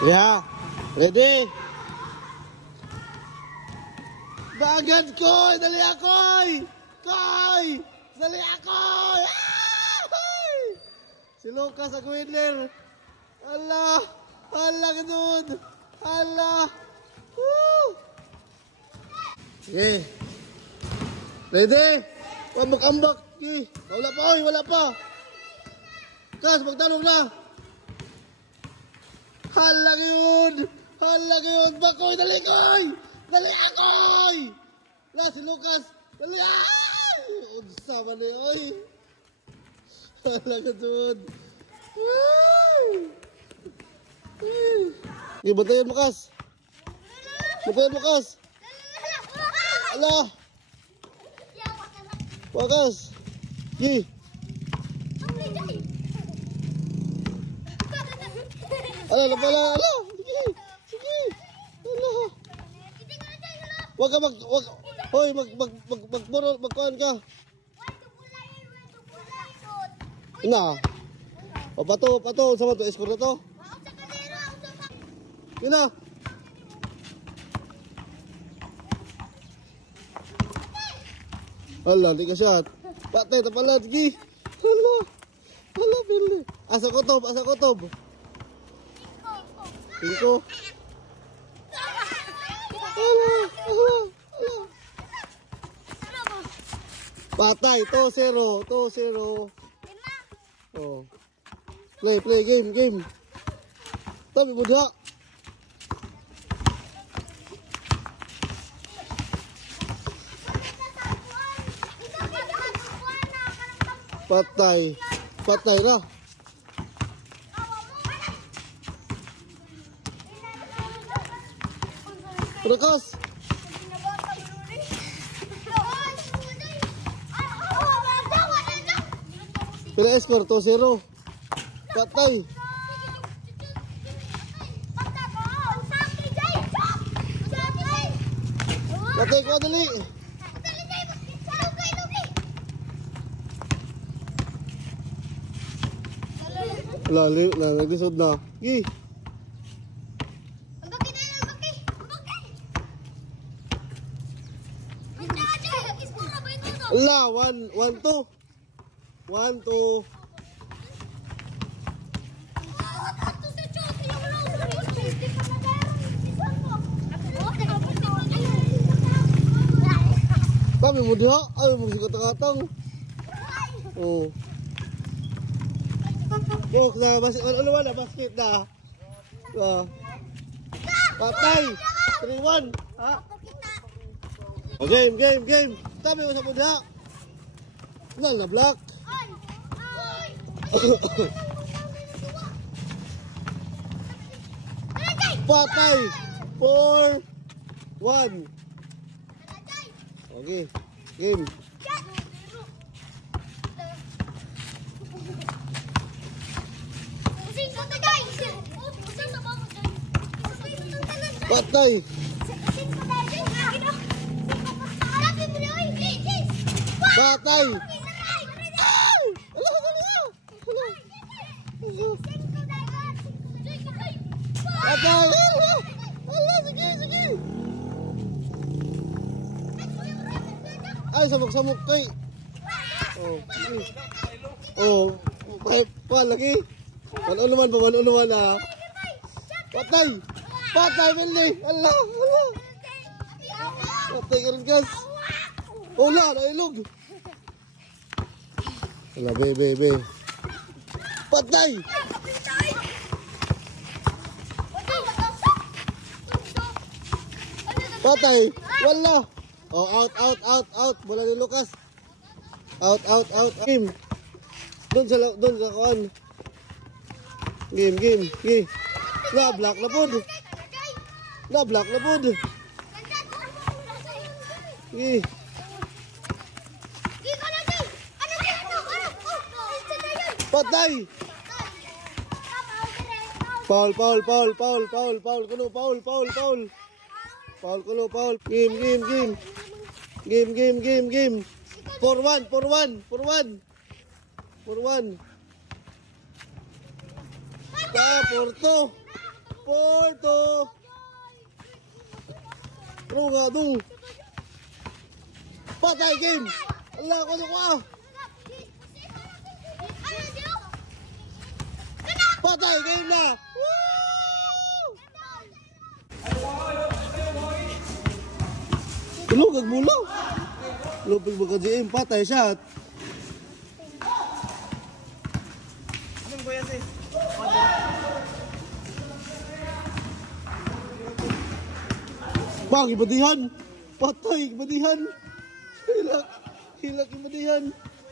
Yeah. Ready? Bagad ko! Dali ako'y! Koy! Dali ako'y! Ah! Si Lucas ang winner. Hala! Hala ka doon! Hala! Woo! Okay. Ready? Ambak-ambak. Okay. Wala pa, oy! Wala pa! Kas, magtanong na! Hala yun! Hala yun! Bakoy! Dali koy! Dali akoy! La, si Lucas! Dali! Ay! Unsa ba na yun? Ay! Hala ka doon! Ay! Bantayan mo, Kas! Bantayan mo, Kas! Hala! Wakas! Gi! Ala, pala! Ala! Sige! Sige! Ala! Wag ka hoy, magkuhan ka. Ina. O, pato. Sama to, escort na to. Ina. Ala, di ka shot. Patay, tapalad, gi. Ala. Ala, pili. Asa kotob. Cinco. Patay, 2-0. Oh. Play, game. Tabi mo diha. Patay na. Rekas. Pila score 2-0. Patay. Patay ko dali. Lali, naglisod na. Gi. La, 1-2. 1-2. Kami mo diha, ay mo si katang-katang. Oh. Bok na, basket na. Patay. 3-1. Ha? Oh, game. Kami mo sa mo diha. Na block. Patay. 4-1. Okay. Game. Patay. Patay. Patay. Sige. Ay, samok kay. Oh, pa lagi. Wala naman na. Patay Billy. Allah. Patay ka rin, gas. Wala, nailog. Wala, be. Patay. Patay. Wala. Oh, out. Bola ni Lucas. Out. Game. Doon sa kuan. Game. Na block na pod. Patay. Foul. Kuno foul. Game. 4-1. Porto. 4-2. Ano nga dong? Patay game. Allah ko ko. Patay game na. Woo! Tulog agmulaw. Lupig ba ka GM? Patay shot. Anong kuya si? Bang, ibadihan. Patay, ibadihan. Hilak. Hilak, ibadihan.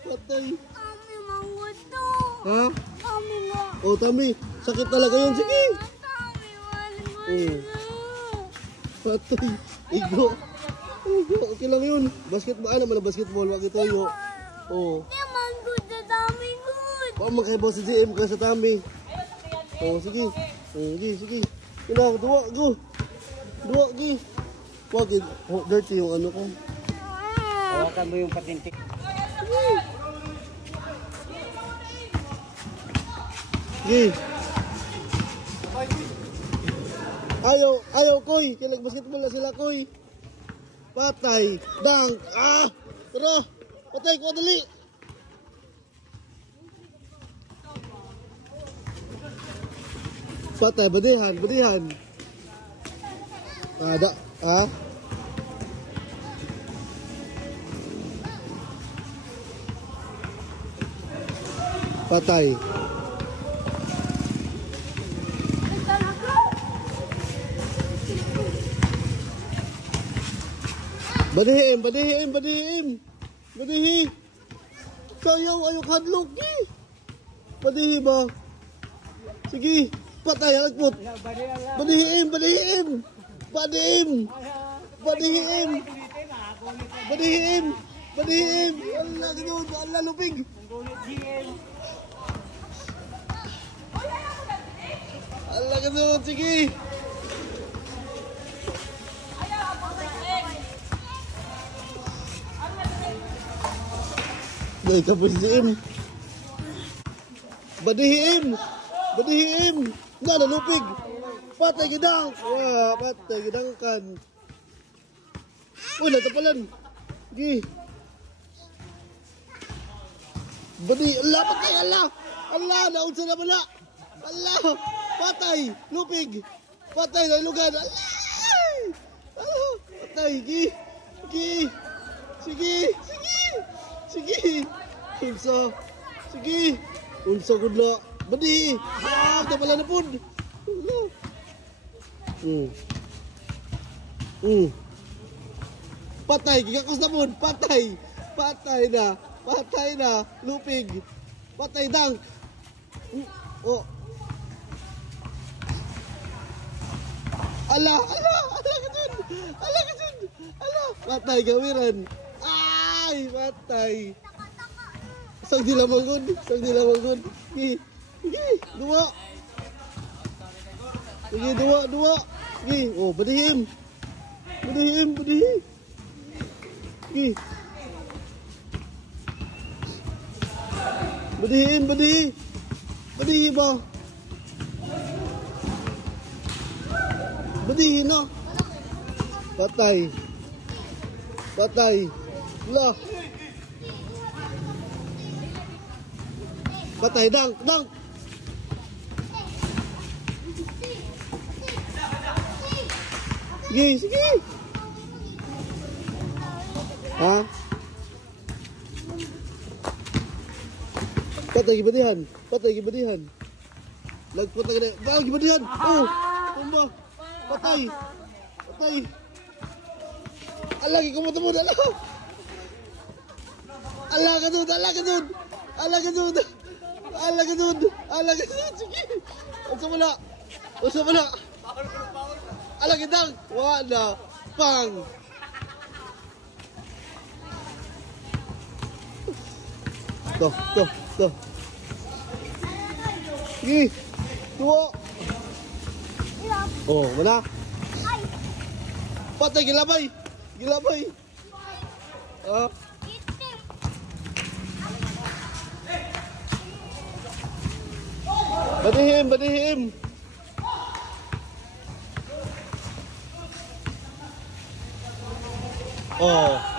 Patay. Kami mawad to. Ha? Kami nga. Oh, Tami. Sakit talaga yun. Sige. Kami mawad Oh. Patay. Igo. Igo. Okay lang yun. Basketball. Ano man ang basketball? Wag ito yun. Oh. Di man good na dami good. Baka magkaibaw si GM ka sa Tami. Oh, sige. Oh, sige, sige. Kailangan, duwa, go. Duwa, go. Wag, dirty yung ano ko. Hawakan mo yung patintik. Sige. Ayaw, Koy. Kailang basketball na sila, Koy. Patay. Dunk. Ah! Tara. Patay ko, dali. Patay, badihan, badihan. Ada, ah? Patay. Badihim, badihim, badihim. Badihi. Sayaw, ayaw kadlok. Badihi ba? Sige. Patay, halagpot. Badihim, badihim. Badihim. Badihim. Badihim. Badihim. Allah, ganun. Allah, lupig. Allah, ganun. Sige. Dahil ka badihim. Badihim. Badihim. Nga, nalupig. Patay gidang. Wah, patay gidang kan. Uy, natapalan. Gi. Badi, Allah, patay, Allah. Allah, naunsa na bala. Allah, patay, lupig. Patay, nailugan. Allah. Allah, patay, gi. Gi. Sige, sige. Sige. Unsa. Sige. Unsa gudla. Badi. Ah, natapalan na pud. Allah. Patay, gigakos na pud. Patay. Patay na. Patay na. Lupig. Patay dunk. Oh. Ala, ala, ala kasun. Ala kasun. Ala, patay gawiran. Ay, patay. Sang di lamang gud. Sang di lamang gud. Gi. Gi, dua. Sige, dua. Sige, oh, badihim. Badihim, badihim. Sige. Badihim, badihim. Badihim ba? Badihim na. Patay. Patay. Lah. Patay, dunk, dunk. Sige, sige. Ha? Patay gibadihan. Patay gibadihan. Lagpot na gina. Ba, gibadihan. Oh, tumba. Patay. Patay. Alagi ko mo tumod. Allah ka dun. Allah ka dun. Allah ka dun. Allah ka dun. Allah ka dun. Sige. Unsa wala. Unsa wala. Allah ka dun. Wala. Pang. Tuh. Sige. Dua. Oh, mana? Patay, gilabay. Gilabay. Ah. Badihim, badihim. Oh.